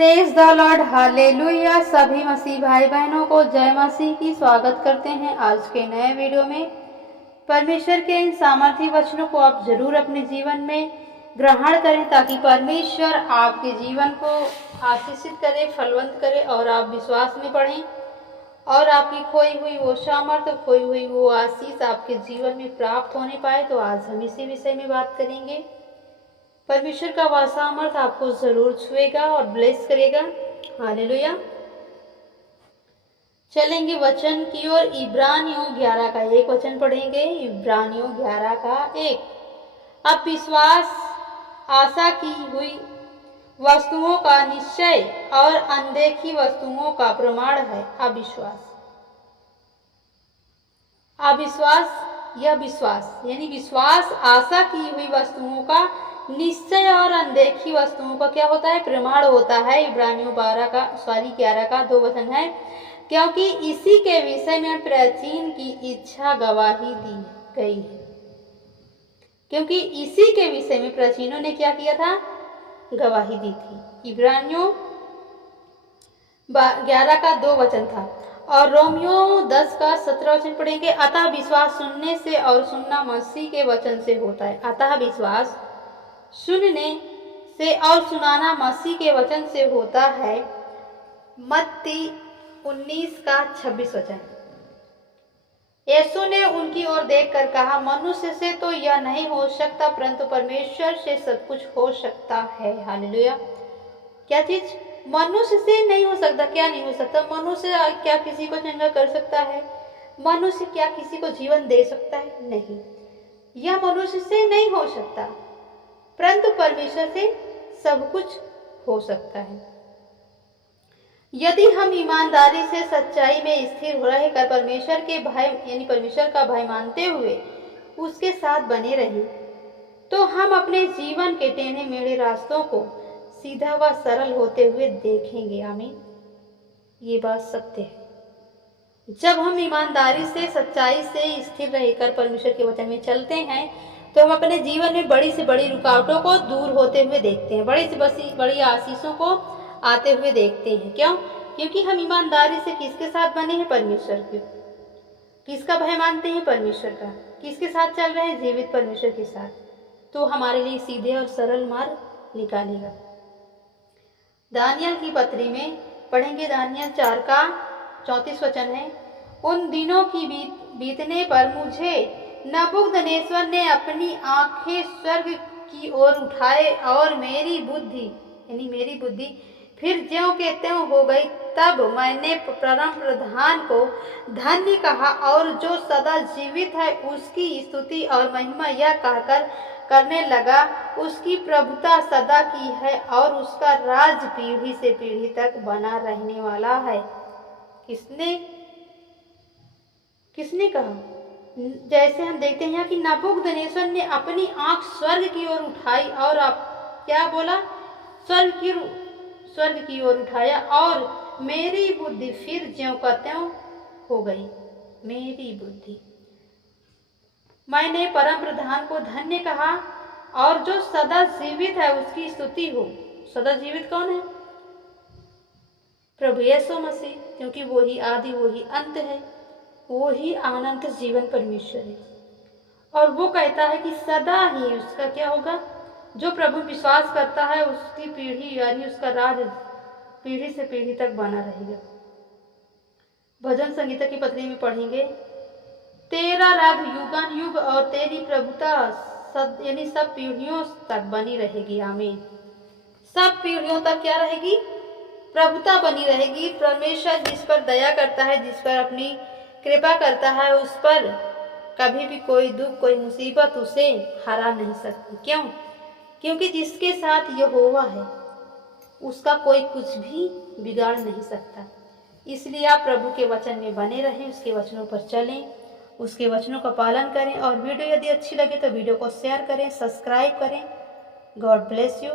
Praise the Lord, hallelujah. सभी मसीह भाई बहनों को जय मसीह की स्वागत करते हैं आज के नए वीडियो में। परमेश्वर के इन सामर्थी वचनों को आप जरूर अपने जीवन में ग्रहण करें ताकि परमेश्वर आपके जीवन को आशीषित करे, फलवंत करे और आप विश्वास में बढ़ें और आपकी खोई हुई वो सामर्थ्य, खोई हुई वो आशीष आपके जीवन में प्राप्त होने पाए। तो आज हम इसी विषय में बात करेंगे। परमेश्वर का वह सामर्थ आपको जरूर छुएगा और ब्लेस करेगा। हालेलुया। चलेंगे वचन की ओर। इब्रानियों 11 का 1 वचन पढ़ेंगे। इब्रानियों 11 का 1। अब विश्वास आशा की हुई वस्तुओं का निश्चय और अनदेखी वस्तुओं का प्रमाण है। अविश्वास या विश्वास यानी विश्वास आशा की हुई वस्तुओं का निश्चय और अनदेखी वस्तुओं का क्या होता है? प्रमाण होता है। इब्रानियों 11 का 2 वचन है। क्योंकि इसी के विषय में प्राचीन की इच्छा गवाही दी गई है। क्योंकि इसी के विषय में प्राचीनों ने क्या किया था? गवाही दी थी। इब्रानियों 11 का 2 वचन था। और रोमियो 10 का 17 वचन पढ़ेंगे। अतः विश्वास सुनने से और सुनना मसीह के वचन से होता है। अतः विश्वास सुनने से और सुनाना मसीह के वचन से होता है। मत्ती 19 का 26 वचन। यीशु ने उनकी ओर देखकर कहा, मनुष्य से तो यह नहीं हो सकता, परंतु परमेश्वर से सब कुछ हो सकता है। हालेलुया। क्या चीज? मनुष्य से नहीं हो सकता। क्या नहीं हो सकता? मनुष्य क्या किसी को चंगा कर सकता है? मनुष्य क्या किसी को जीवन दे सकता है? नहीं, यह मनुष्य से नहीं हो सकता, परंतु परमेश्वर से सब कुछ हो सकता है। यदि हम ईमानदारी से सच्चाई में स्थिर रहकर परमेश्वर के भय यानी परमेश्वर का भय मानते हुए उसके साथ बने रहें, तो हम अपने जीवन के टेढ़े मेढ़े रास्तों को सीधा व सरल होते हुए देखेंगे। आमीन। ये बात सत्य है। जब हम ईमानदारी से सच्चाई से स्थिर रहकर परमेश्वर के वचन में चलते हैं तो हम अपने जीवन में बड़ी से बड़ी रुकावटों को दूर होते हुए देखते हैं, बड़ी से बड़ी आशीषों को आते हुए देखते हैं। क्यों? क्योंकि हम ईमानदारी से किसके साथ बने हैं? परमेश्वर के। किसका भय मानते हैं? परमेश्वर का। किसके साथ चल रहे हैं? जीवित परमेश्वर के साथ। तो हमारे लिए सीधे और सरल मार्ग निकालेगा। दानियल की पत्री में पढ़ेंगे। दानियल 4 का 34 वचन है। उन दिनों की बीतने पर मुझे नबूकदनेस्वर ने अपनी आंखें स्वर्ग की ओर उठाए और मेरी बुद्धि फिर ज्यों के त्यों हो गई। तब मैंने परम प्रधान को धन्य कहा और जो सदा जीवित है उसकी स्तुति और महिमा यह कहकर करने लगा, उसकी प्रभुता सदा की है और उसका राज पीढ़ी से पीढ़ी तक बना रहने वाला है। किसने कहा? जैसे हम देखते हैं कि नबूकदनेस्वर ने अपनी आंख स्वर्ग की ओर उठाई और आप क्या बोला? स्वर्ग की ओर उठाया और मेरी बुद्धि फिर ज्यों का त्यों हो गई। मेरी बुद्धि। मैंने परम प्रधान को धन्य कहा और जो सदा जीवित है उसकी स्तुति हो। सदा जीवित कौन है? प्रभु यीशु मसीह। क्योंकि वो ही आदि, वो ही अंत है, वो ही अनंत जीवन परमेश्वर है। और वो कहता है कि सदा ही उसका क्या होगा? जो प्रभु विश्वास करता है उसकी पीढ़ी यानी उसका राज पीढ़ी से पीढ़ी तक बना रहेगा। भजन संगीता की पत्री में पढ़ेंगे। तेरा राज युगान युग और तेरी प्रभुता यानी सब पीढ़ियों तक बनी रहेगी। आमीन। सब पीढ़ियों तक क्या रहेगी? प्रभुता बनी रहेगी। परमेश्वर जिस पर दया करता है, जिस पर अपनी कृपा करता है, उस पर कभी भी कोई दुख, कोई मुसीबत उसे हरा नहीं सकती। क्यों? क्योंकि जिसके साथ यहोवा है उसका कोई कुछ भी बिगाड़ नहीं सकता। इसलिए आप प्रभु के वचन में बने रहें, उसके वचनों पर चलें, उसके वचनों का पालन करें। और वीडियो यदि अच्छी लगे तो वीडियो को शेयर करें, सब्सक्राइब करें। God bless you.